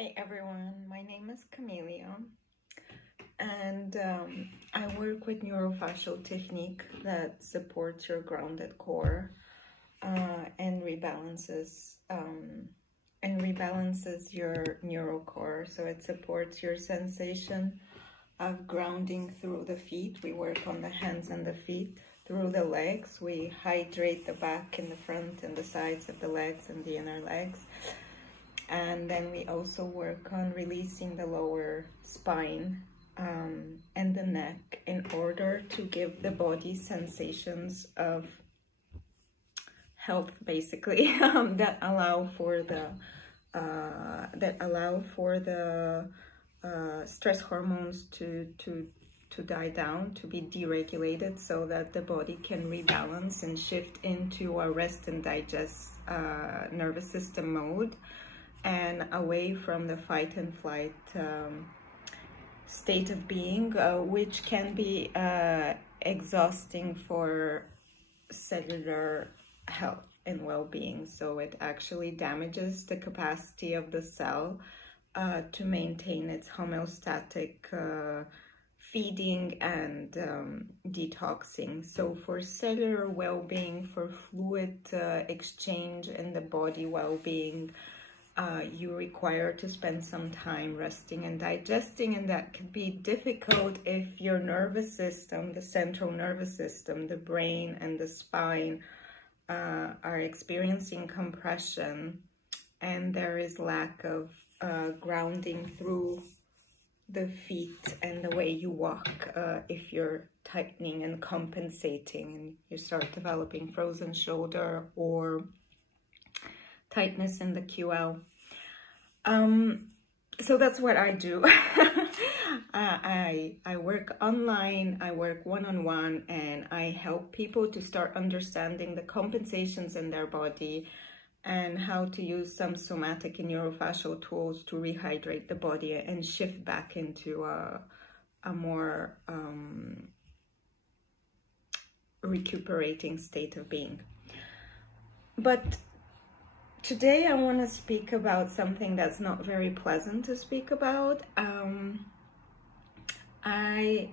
Hi everyone, my name is Camelia and I work with neurofascial technique that supports your grounded core and rebalances your neural core. So it supports your sensation of grounding through the feet. We work on the hands and the feet. Through the legs, we hydrate the back and the front and the sides of the legs and the inner legs. And then we also work on releasing the lower spine and the neck in order to give the body sensations of health, basically, that allow for the stress hormones to die down, to be deregulated, so that the body can rebalance and shift into a rest and digest nervous system mode, and away from the fight and flight state of being, which can be exhausting for cellular health and well-being. So it actually damages the capacity of the cell to maintain its homeostatic feeding and detoxing. So for cellular well-being, for fluid exchange in the body well-being, you require to spend some time resting and digesting, and that could be difficult if your nervous system, the central nervous system, the brain and the spine are experiencing compression, and there is lack of grounding through the feet and the way you walk. If you're tightening and compensating and you start developing frozen shoulder or tightness in the QL. So that's what I do. I work online, I work one-on-one, and I help people to start understanding the compensations in their body and how to use some somatic and neurofascial tools to rehydrate the body and shift back into a more recuperating state of being. But today I want to speak about something that's not very pleasant to speak about. I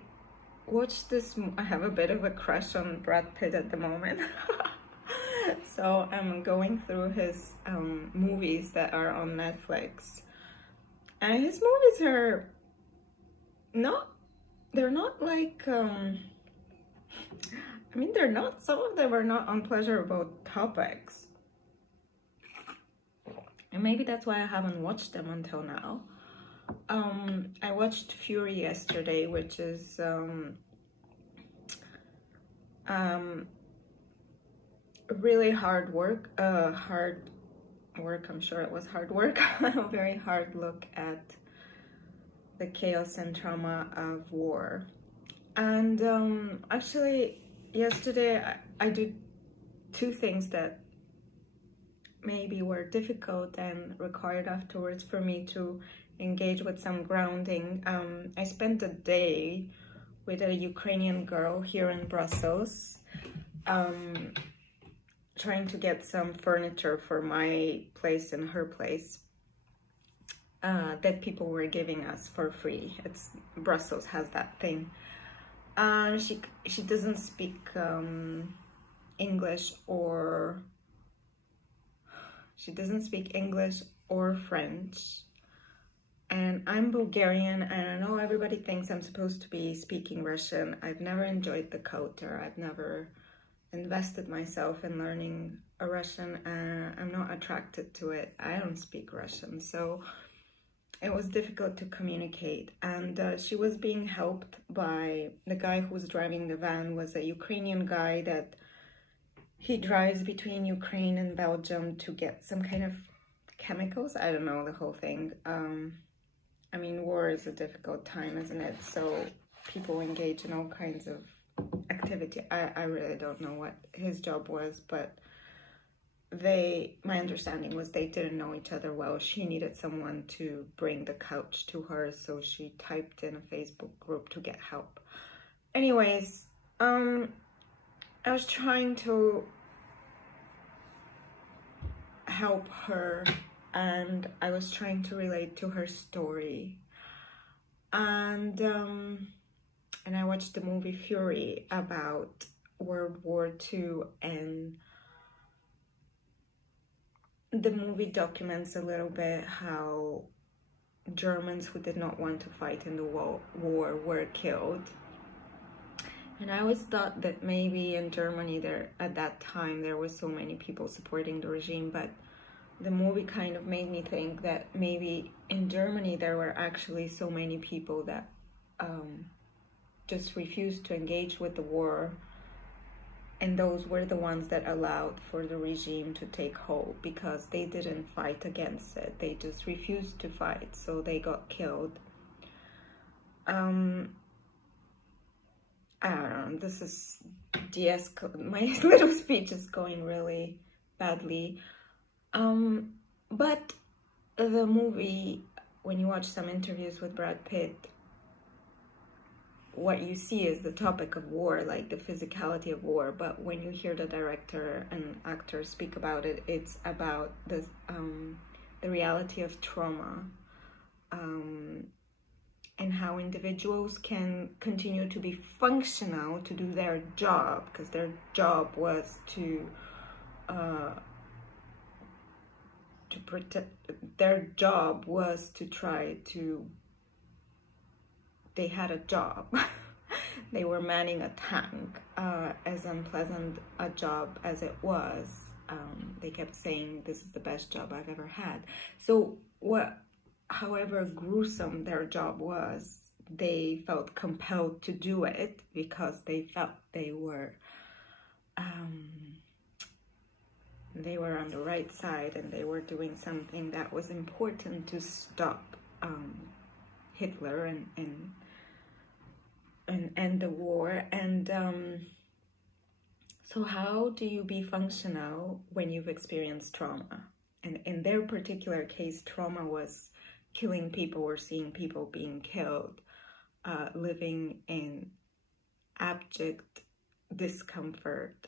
watched this, I have a bit of a crush on Brad Pitt at the moment. So I'm going through his movies that are on Netflix. And his movies are they're not like, I mean, some of them are not on pleasurable topics. And maybe that's why I haven't watched them until now. I watched Fury yesterday, which is really hard work. I'm sure it was hard work. A very hard look at the chaos and trauma of war. And actually, yesterday I did two things that maybe were difficult and required afterwards for me to engage with some grounding. I spent a day with a Ukrainian girl here in Brussels, trying to get some furniture for my place and her place that people were giving us for free. Brussels has that thing. She doesn't speak English or French, and I'm Bulgarian, and I know everybody thinks I'm supposed to be speaking Russian. I've never enjoyed the culture. I've never invested myself in learning a Russian. I'm not attracted to it. I don't speak Russian, so it was difficult to communicate. And she was being helped by the guy who was driving the van. Was a Ukrainian guy that he drives between Ukraine and Belgium to get some kind of chemicals. I don't know the whole thing. I mean, war is a difficult time, isn't it? So people engage in all kinds of activity. I really don't know what his job was, but my understanding was they didn't know each other well. She needed someone to bring the couch to her, so she typed in a Facebook group to get help. Anyways, I was trying to help her and I was trying to relate to her story. And I watched the movie Fury about World War II, and the movie documents a little bit how Germans who did not want to fight in the war were killed. And I always thought that maybe in Germany there at that time there were so many people supporting the regime, but the movie kind of made me think that maybe in Germany there were actually so many people that just refused to engage with the war, and those were the ones that allowed for the regime to take hold, because they didn't fight against it. They just refused to fight, so they got killed. I don't know, this is my little speech is going really badly. But the movie, when you watch some interviews with Brad Pitt, what you see is the topic of war, like the physicality of war. But when you hear the director and actors speak about it, it's about the reality of trauma, and how individuals can continue to be functional to do their job, because their job was to protect. Their job was to try to. They had a job. They were manning a tank, as unpleasant a job as it was. They kept saying, this is the best job I've ever had. So however gruesome their job was, they felt compelled to do it because they felt they were on the right side, and they were doing something that was important to stop Hitler and end the war. And so how do you be functional when you've experienced trauma? And in their particular case, trauma was killing people or seeing people being killed, living in abject discomfort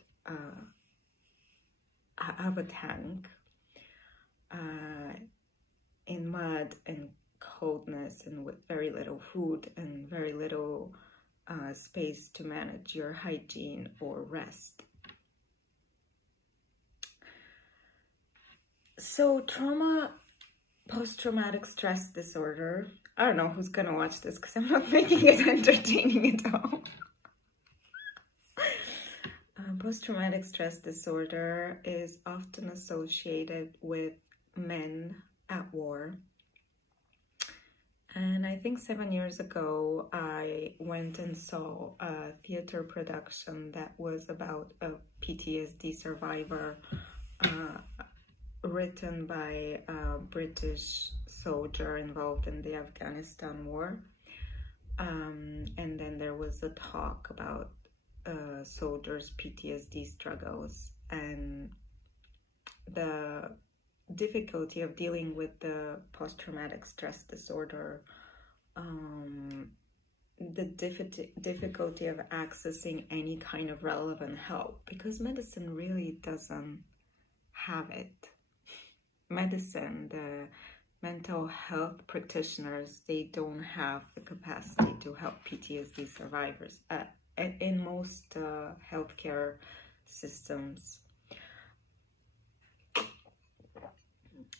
of a tank, in mud and coldness, and with very little food and very little space to manage your hygiene or rest. So trauma, post-traumatic stress disorder. I don't know who's gonna watch this because I'm not making it entertaining at all. Post-traumatic stress disorder is often associated with men at war. And I think 7 years ago, I went and saw a theater production that was about a PTSD survivor, written by a British soldier involved in the Afghanistan war. And then there was a talk about soldiers' PTSD struggles and the difficulty of dealing with the post-traumatic stress disorder, the difficulty of accessing any kind of relevant help, because medicine really doesn't have it. Medicine, the mental health practitioners, they don't have the capacity to help PTSD survivors in most healthcare systems.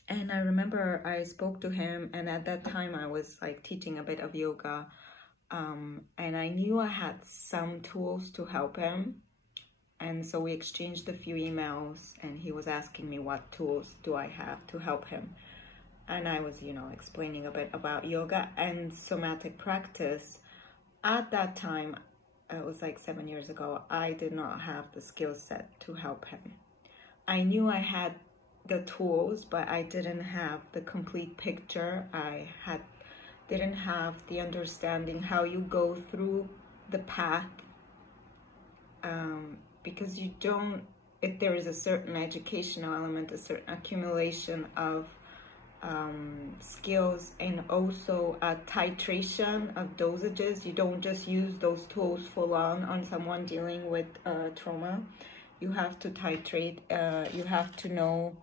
And I remember I spoke to him, and at that time I was like teaching a bit of yoga, and I knew I had some tools to help him. And so we exchanged a few emails, and he was asking me what tools do I have to help him. And I was, explaining a bit about yoga and somatic practice. At that time, it was like 7 years ago, I did not have the skill set to help him. I knew I had the tools, but I didn't have the complete picture. Didn't have the understanding how you go through the path, because you don't, if there is a certain educational element, a certain accumulation of skills, and also a titration of dosages. You don't just use those tools full on someone dealing with trauma. You have to titrate, you have to know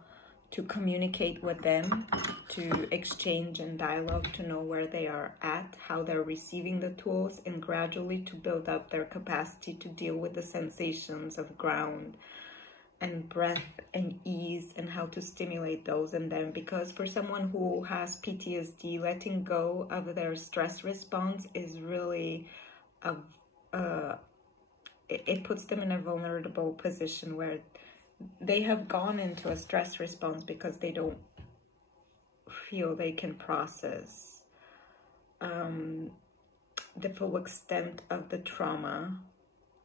to communicate with them, to exchange and dialogue, to know where they are at, how they're receiving the tools, and gradually to build up their capacity to deal with the sensations of ground and breath and ease, and how to stimulate those in them. Because for someone who has PTSD, letting go of their stress response is really it puts them in a vulnerable position where they have gone into a stress response because they don't feel they can process the full extent of the trauma.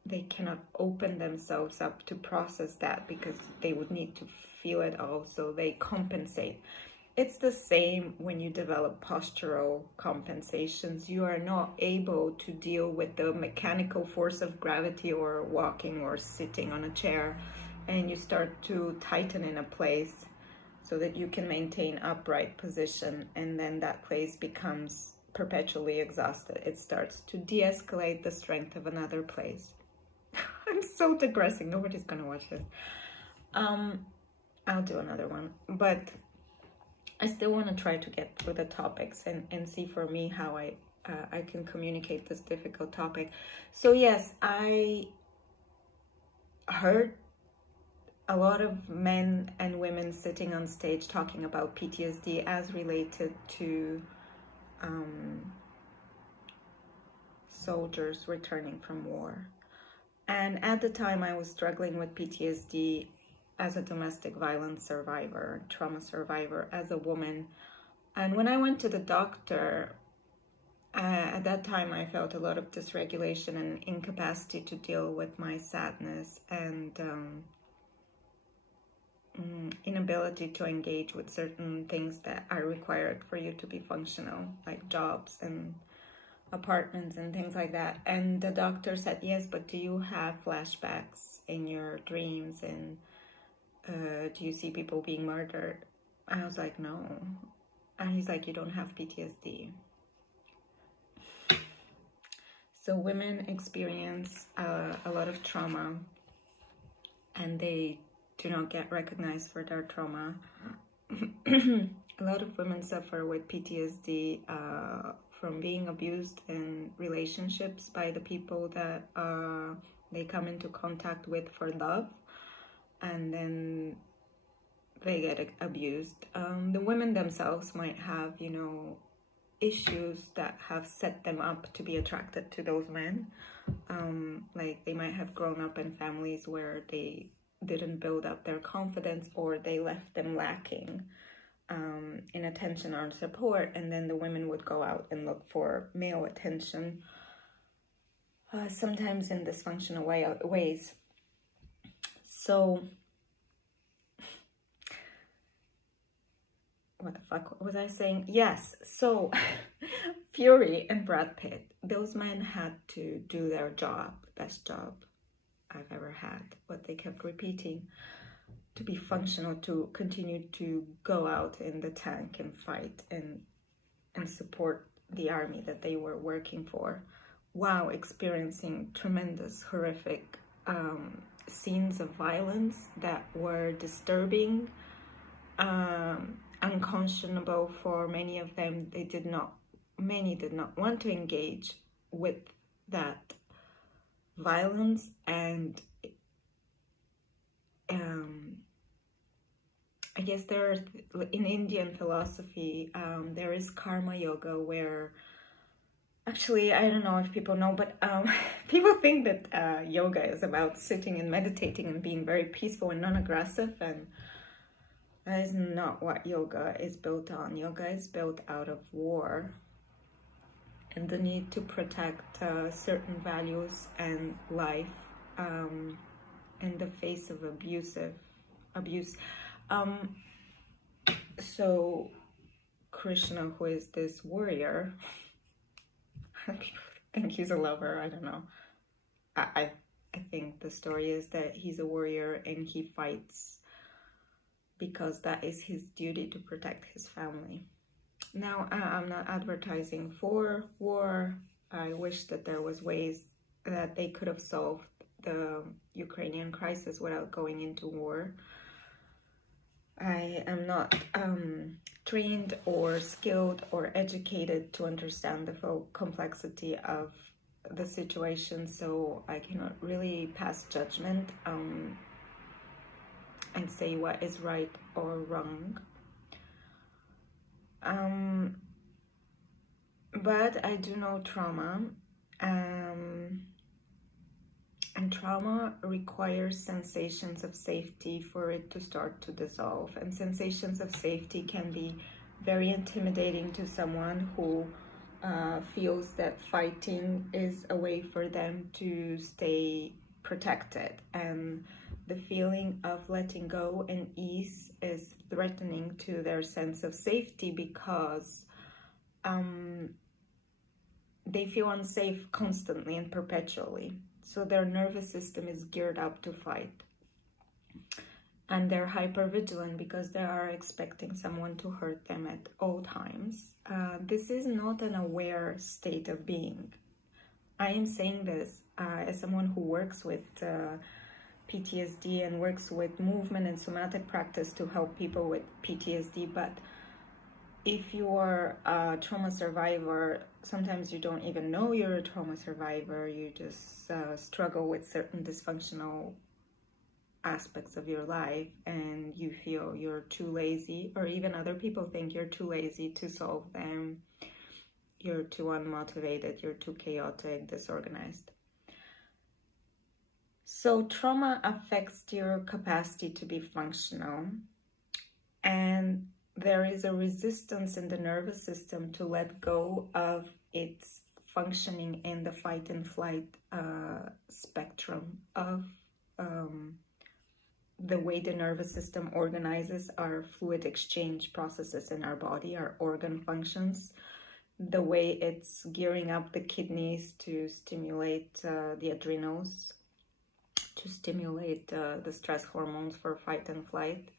They cannot open themselves up to process that because they would need to feel it all, so they compensate. It's the same when you develop postural compensations. You are not able to deal with the mechanical force of gravity or walking or sitting on a chair, and you start to tighten in a place so that you can maintain upright position, and then that place becomes perpetually exhausted. It starts to de-escalate the strength of another place. I'm so digressing. Nobody's gonna watch this. I'll do another one, but I still want to try to get through the topics and see for me how I can communicate this difficult topic. So yes, I heard a lot of men and women sitting on stage talking about PTSD as related to soldiers returning from war. And at the time I was struggling with PTSD as a domestic violence survivor, trauma survivor, as a woman. And when I went to the doctor, at that time I felt a lot of dysregulation and incapacity to deal with my sadness, and inability to engage with certain things that are required for you to be functional, like jobs and apartments and things like that. And the doctor said, yes, but do you have flashbacks in your dreams, and do you see people being murdered? I was like, no. And he's like, you don't have PTSD. So women experience a lot of trauma, and they do not get recognized for their trauma. A lot of women suffer with PTSD from being abused in relationships by the people that they come into contact with for love, and then they get abused. The women themselves might have, you know, issues that have set them up to be attracted to those men. Like they might have grown up in families where they didn't build up their confidence, or they left them lacking in attention or support, and then the women would go out and look for male attention, sometimes in dysfunctional ways. So what the fuck was I saying? Yes, so Fury and Brad Pitt, those men had to do their job, best job I've ever had, what they kept repeating, to be functional, to continue to go out in the tank and fight and support the army that they were working for, while experiencing tremendous, horrific scenes of violence that were disturbing, unconscionable for many of them. Many did not want to engage with that violence. And I guess in Indian philosophy, there is karma yoga, where actually, I don't know if people know, but people think that yoga is about sitting and meditating and being very peaceful and non-aggressive, and that is not what yoga is built on. Yoga is built out of war and the need to protect certain values and life in the face of abuse. So Krishna, who is this warrior, I think he's a lover, I don't know. I think the story is that he's a warrior and he fights because that is his duty to protect his family. Now, I'm not advertising for war. I wish that there was ways that they could have solved the Ukrainian crisis without going into war. I am not trained or skilled or educated to understand the full complexity of the situation, so I cannot really pass judgment and say what is right or wrong. But I do know trauma, and trauma requires sensations of safety for it to start to dissolve. And sensations of safety can be very intimidating to someone who feels that fighting is a way for them to stay protected. And the feeling of letting go and ease is threatening to their sense of safety because they feel unsafe constantly and perpetually. So their nervous system is geared up to fight. And they're hypervigilant because they are expecting someone to hurt them at all times. This is not an aware state of being. I am saying this as someone who works with PTSD and works with movement and somatic practice to help people with PTSD. But if you're a trauma survivor, sometimes you don't even know you're a trauma survivor. You just struggle with certain dysfunctional aspects of your life, and you feel you're too lazy, or even other people think you're too lazy to solve them. You're too unmotivated, you're too chaotic, disorganized. So trauma affects your capacity to be functional, and there is a resistance in the nervous system to let go of its functioning in the fight and flight spectrum of the way the nervous system organizes our fluid exchange processes in our body, our organ functions, the way it's gearing up the kidneys to stimulate the adrenals, to stimulate the stress hormones for fight and flight.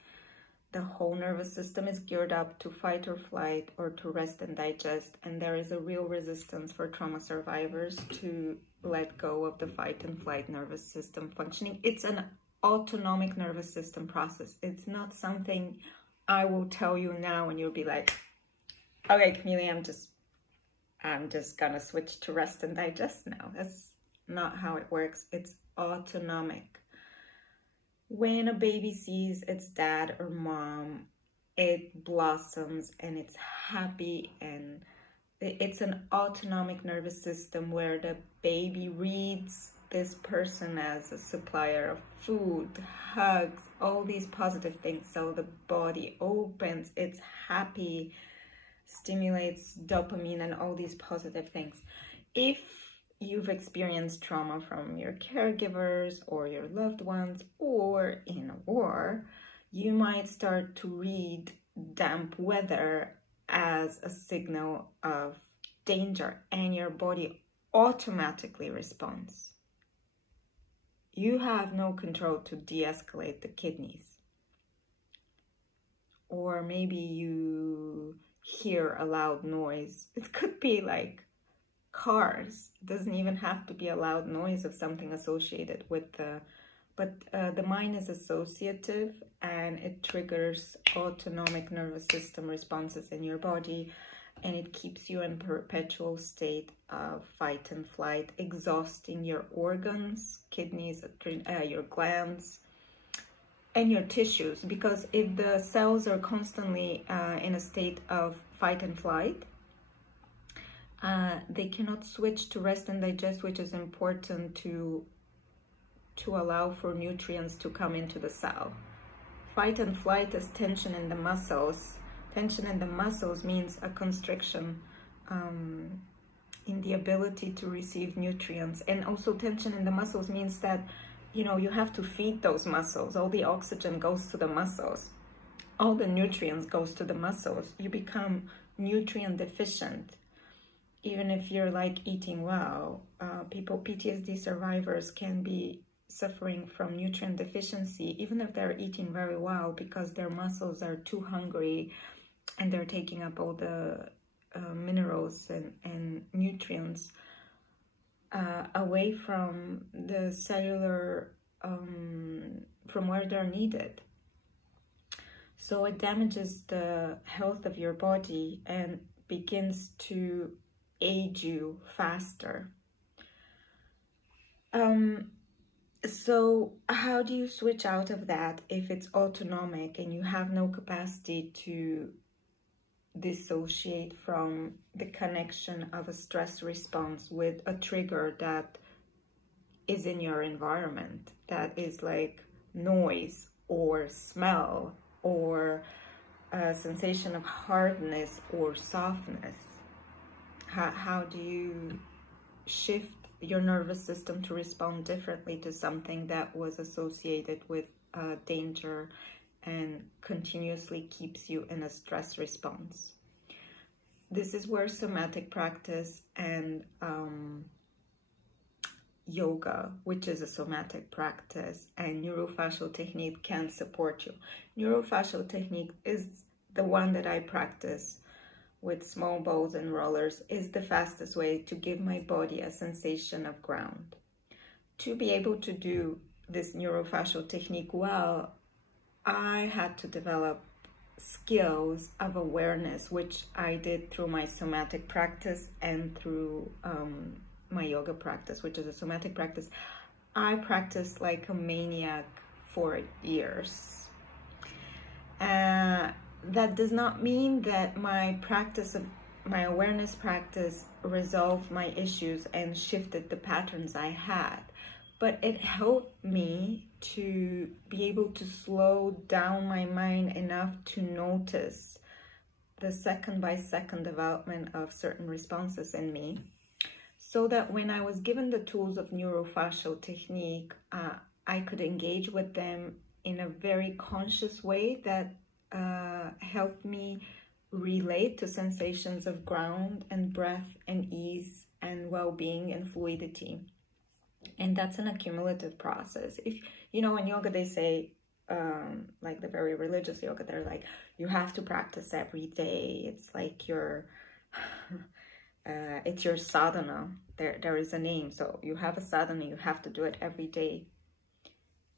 The whole nervous system is geared up to fight or flight or to rest and digest, and there is a real resistance for trauma survivors to let go of the fight and flight nervous system functioning. It's an autonomic nervous system process. It's not something I will tell you now and you'll be like, okay, Camille, I'm just gonna switch to rest and digest now. That's not how it works. It's autonomic. When a baby sees its dad or mom, it blossoms and it's happy, and it's an autonomic nervous system where the baby reads this person as a supplier of food, hugs, all these positive things. So the body opens, it's happy, stimulates dopamine and all these positive things. If you've experienced trauma from your caregivers or your loved ones or in a war, you might start to read damp weather as a signal of danger, and your body automatically responds. You have no control to de-escalate the kidneys. Or maybe you hear a loud noise. It could be like cars. It doesn't even have to be a loud noise of something associated with the mind is associative, and it triggers autonomic nervous system responses in your body, and it keeps you in perpetual state of fight and flight, exhausting your organs, kidneys, your glands, and your tissues. Because if the cells are constantly in a state of fight and flight, they cannot switch to rest and digest, which is important to allow for nutrients to come into the cell. Fight and flight is tension in the muscles. Tension in the muscles means a constriction in the ability to receive nutrients. And also tension in the muscles means that, you know, you have to feed those muscles. All the oxygen goes to the muscles. All the nutrients goes to the muscles. You become nutrient deficient. Even if you're like eating well, PTSD survivors can be suffering from nutrient deficiency, even if they're eating very well, because their muscles are too hungry and they're taking up all the minerals and nutrients away from the cellular, from where they're needed. So it damages the health of your body and begins to age you faster. So how do you switch out of that if it's autonomic and you have no capacity to dissociate from the connection of a stress response with a trigger that is in your environment, that is like noise or smell or a sensation of hardness or softness? How do you shift your nervous system to respond differently to something that was associated with danger and continuously keeps you in a stress response? This is where somatic practice and yoga, which is a somatic practice, and neurofascial technique can support you. Neurofascial technique is the one that I practice with small balls and rollers, is the fastest way to give my body a sensation of ground. To be able to do this neurofascial technique well, I had to develop skills of awareness, which I did through my somatic practice and through my yoga practice, which is a somatic practice. I practiced like a maniac for years. That does not mean that my awareness practice resolved my issues and shifted the patterns I had, but it helped me to be able to slow down my mind enough to notice the second by second development of certain responses in me, so that when I was given the tools of neurofascial technique, I could engage with them in a very conscious way that helped me relate to sensations of ground and breath and ease and well-being and fluidity. And that's an accumulative process. If you know, in yoga they say, like the very religious yoga, they're like, you have to practice every day. It's like your it's your sadhana. There is a name. So you have a sadhana, you have to do it every day,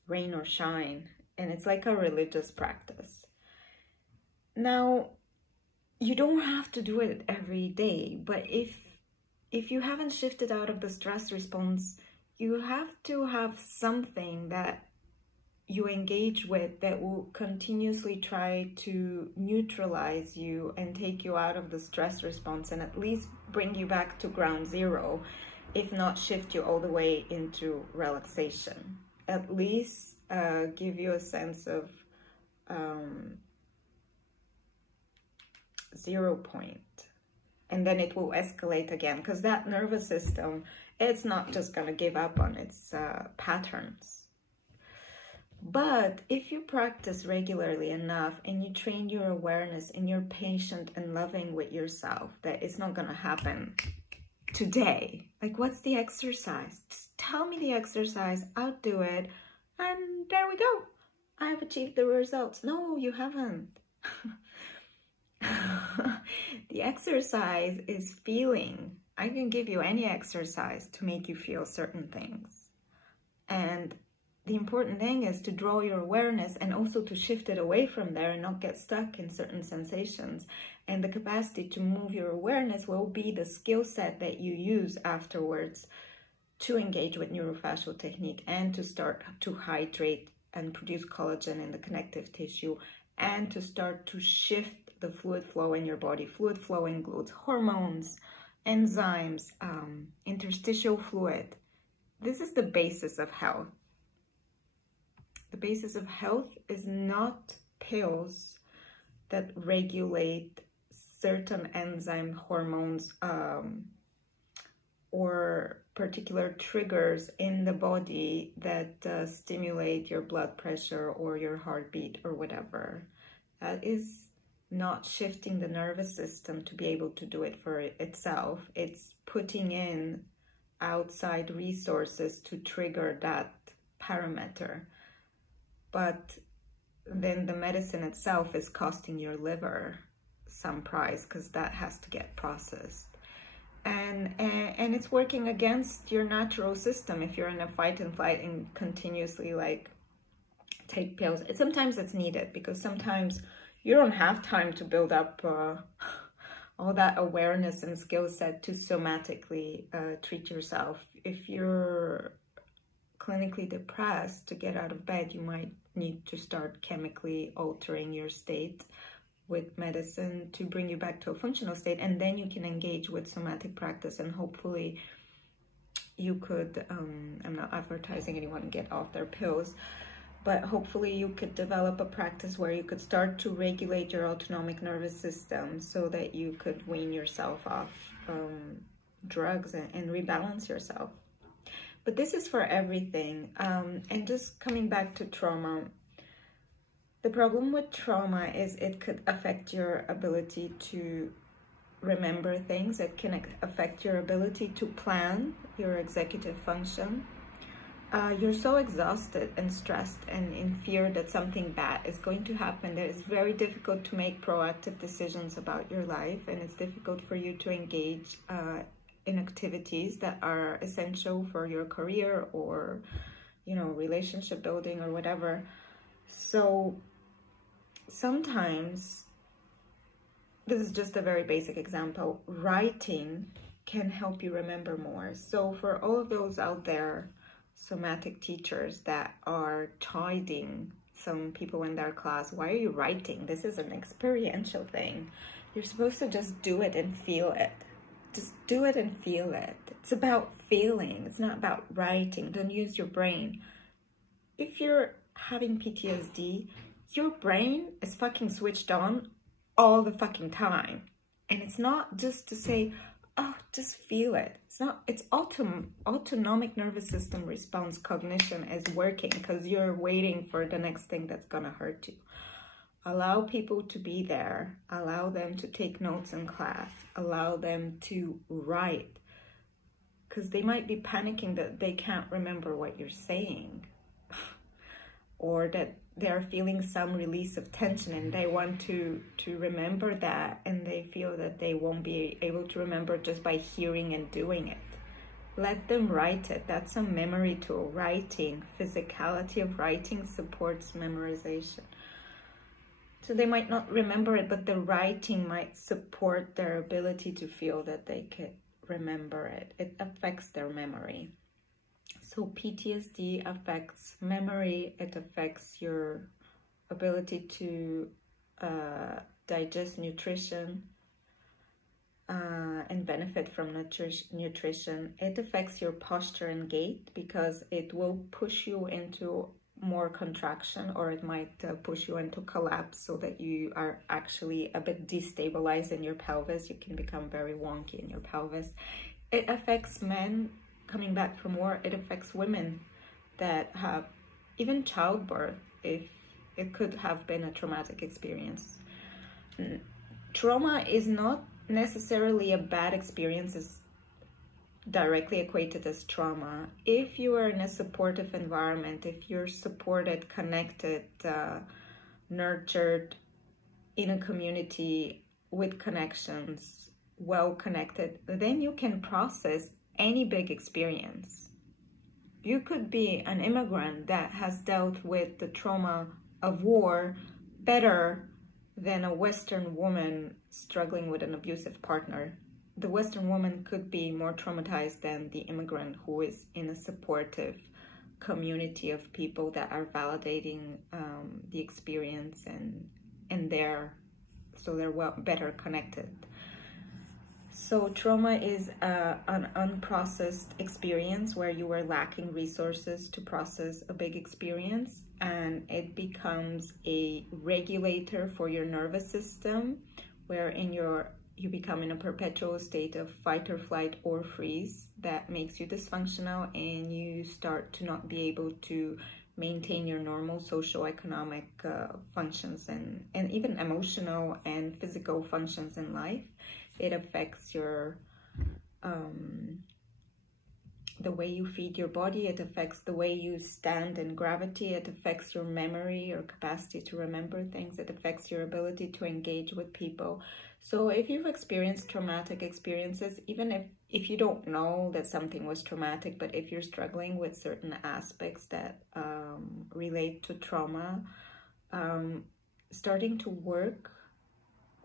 rain or shine. And it's like a religious practice. Now, you don't have to do it every day, but if you haven't shifted out of the stress response, you have to have something that you engage with that will continuously try to neutralize you and take you out of the stress response and at least bring you back to ground zero, if not shift you all the way into relaxation. At least give you a sense of 0 point, and then it will escalate again, because that nervous system, it's not just going to give up on its patterns. But if you practice regularly enough and you train your awareness and you're patient and loving with yourself, that it's not going to happen today. Like, what's the exercise? Just tell me the exercise, I'll do it, and there we go. I've achieved the results. No, you haven't. The exercise is feeling. I can give you any exercise to make you feel certain things. And the important thing is to draw your awareness and also to shift it away from there and not get stuck in certain sensations. And the capacity to move your awareness will be the skill set that you use afterwards to engage with neurofascial technique and to start to hydrate and produce collagen in the connective tissue and to start to shift the fluid flow in your body. Fluid flow includes hormones, enzymes, interstitial fluid. This is the basis of health. The basis of health is not pills that regulate certain enzyme hormones or particular triggers in the body that stimulate your blood pressure or your heartbeat or whatever. That is not shifting the nervous system to be able to do it for itself. It's putting in outside resources to trigger that parameter. But then the medicine itself is costing your liver some price, because that has to get processed. And it's working against your natural system if you're in a fight and flight and continuously like take pills. Sometimes it's needed, because sometimes you don't have time to build up all that awareness and skill set to somatically treat yourself. If you're clinically depressed, to get out of bed, you might need to start chemically altering your state with medicine to bring you back to a functional state, and then you can engage with somatic practice, and hopefully you could, I'm not advertising anyone get off their pills, but hopefully you could develop a practice where you could start to regulate your autonomic nervous system so that you could wean yourself off drugs and rebalance yourself. But this is for everything. And just coming back to trauma, the problem with trauma is it could affect your ability to remember things. It can affect your ability to plan your executive function. You're so exhausted and stressed and in fear that something bad is going to happen that it's very difficult to make proactive decisions about your life, and it's difficult for you to engage in activities that are essential for your career or, you know, relationship building or whatever. So sometimes, this is just a very basic example, writing can help you remember more. So for all of those out there, somatic teachers that are chiding some people in their class, why are you writing? This is an experiential thing. You're supposed to just do it and feel it. Just do it and feel it. It's about feeling. It's not about writing. Don't use your brain. If you're having PTSD, your brain is fucking switched on all the fucking time. And it's not just to say, oh, just feel it. It's not, it's autonomic nervous system response cognition is working because you're waiting for the next thing that's gonna hurt you. Allow people to be there. Allow them to take notes in class. Allow them to write. Because they might be panicking that they can't remember what you're saying. Or that they're feeling some release of tension and they want to remember that, and they feel that they won't be able to remember just by hearing and doing it. Let them write it. That's a memory tool. Writing, physicality of writing supports memorization. So they might not remember it, but the writing might support their ability to feel that they could remember it. It affects their memory. So PTSD affects memory. It affects your ability to digest nutrition and benefit from nutrition. It affects your posture and gait because it will push you into more contraction, or it might push you into collapse so that you are actually a bit destabilized in your pelvis. You can become very wonky in your pelvis. It affects men coming back from war. It affects women that have even childbirth, if it could have been a traumatic experience. Trauma is not necessarily a bad experience, is directly equated as trauma. If you are in a supportive environment, if you're supported, connected, nurtured in a community with connections, well connected, then you can process any big experience. You could be an immigrant that has dealt with the trauma of war better than a Western woman struggling with an abusive partner. The Western woman could be more traumatized than the immigrant who is in a supportive community of people that are validating the experience and they're better connected. So trauma is an unprocessed experience where you were lacking resources to process a big experience, and it becomes a regulator for your nervous system, wherein you become in a perpetual state of fight or flight or freeze that makes you dysfunctional, and you start to not be able to maintain your normal socio-economic functions and even emotional and physical functions in life. It affects your the way you feed your body. It affects the way you stand in gravity. It affects your memory, your capacity to remember things. It affects your ability to engage with people. So if you've experienced traumatic experiences, even if you don't know that something was traumatic, but if you're struggling with certain aspects that relate to trauma, starting to work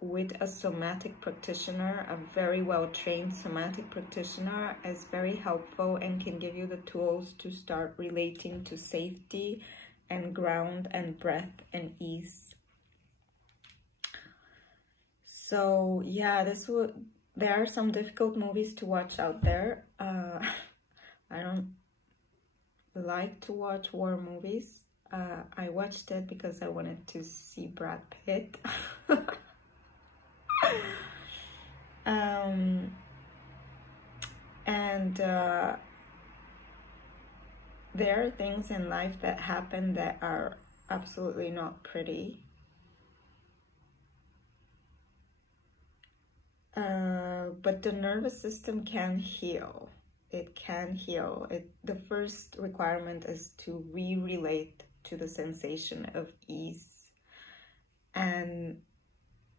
with a somatic practitioner, a very well-trained somatic practitioner, is very helpful and can give you the tools to start relating to safety and ground and breath and ease. So yeah, there are some difficult movies to watch out there. I don't like to watch war movies. I watched it because I wanted to see Brad Pitt. There are things in life that happen that are absolutely not pretty. But the nervous system can heal. It can heal. The first requirement is to re-relate to the sensation of ease. And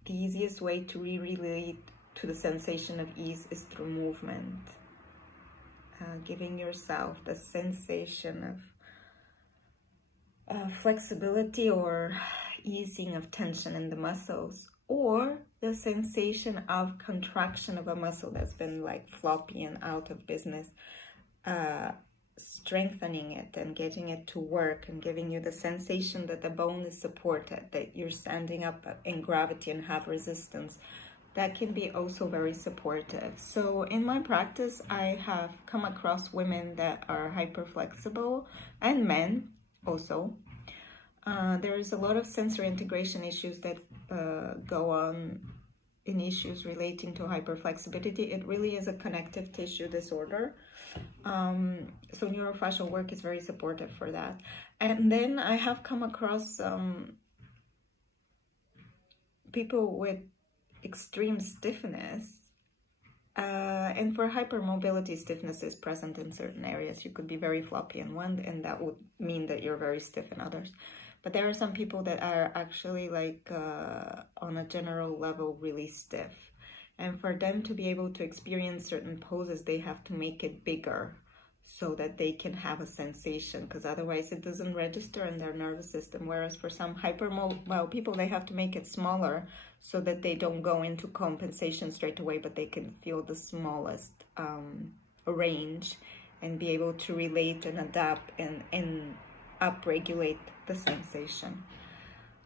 the easiest way to re-relate to the sensation of ease is through movement. Giving yourself the sensation of flexibility or easing of tension in the muscles, or the sensation of contraction of a muscle that's been like floppy and out of business, strengthening it and getting it to work and giving you the sensation that the bone is supported, that you're standing up in gravity and have resistance. That can be also very supportive. So in my practice, I have come across women that are hyper flexible, and men also. There is a lot of sensory integration issues that go on in issues relating to hyperflexibility. It really is a connective tissue disorder. So neurofascial work is very supportive for that. And then I have come across people with extreme stiffness. And for hypermobility, stiffness is present in certain areas. You could be very floppy in one, and that would mean that you're very stiff in others. But there are some people that are actually like on a general level really stiff. And for them to be able to experience certain poses, they have to make it bigger so that they can have a sensation, because otherwise it doesn't register in their nervous system. Whereas for some hypermobile people, they have to make it smaller so that they don't go into compensation straight away, but they can feel the smallest range and be able to relate and adapt and upregulate the sensation.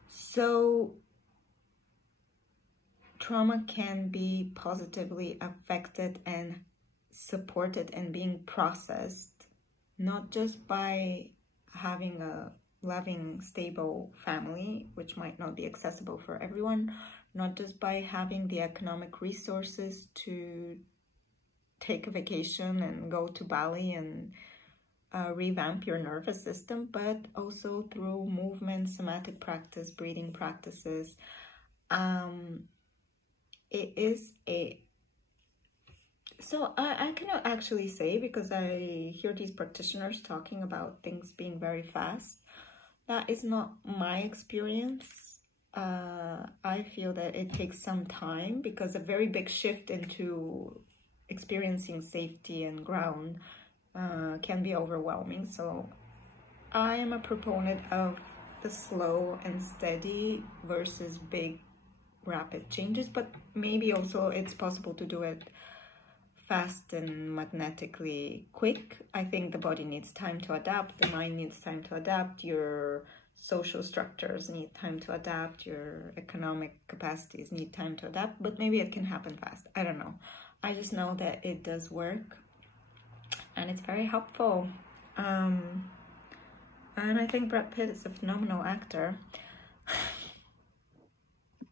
So trauma can be positively affected and supported and being processed, not just by having a loving, stable family, which might not be accessible for everyone, not just by having the economic resources to take a vacation and go to Bali and revamp your nervous system, but also through movement, somatic practice, breathing practices. It is so I cannot actually say, because I hear these practitioners talking about things being very fast. That is not my experience. I feel that it takes some time, because a very big shift into experiencing safety and ground can be overwhelming. So I am a proponent of the slow and steady versus big rapid changes, but maybe also it's possible to do it fast and magnetically quick. I think the body needs time to adapt, the mind needs time to adapt, your social structures need time to adapt, your economic capacities need time to adapt, but maybe it can happen fast. I don't know. I just know that it does work and it's very helpful. And I think Brad Pitt is a phenomenal actor.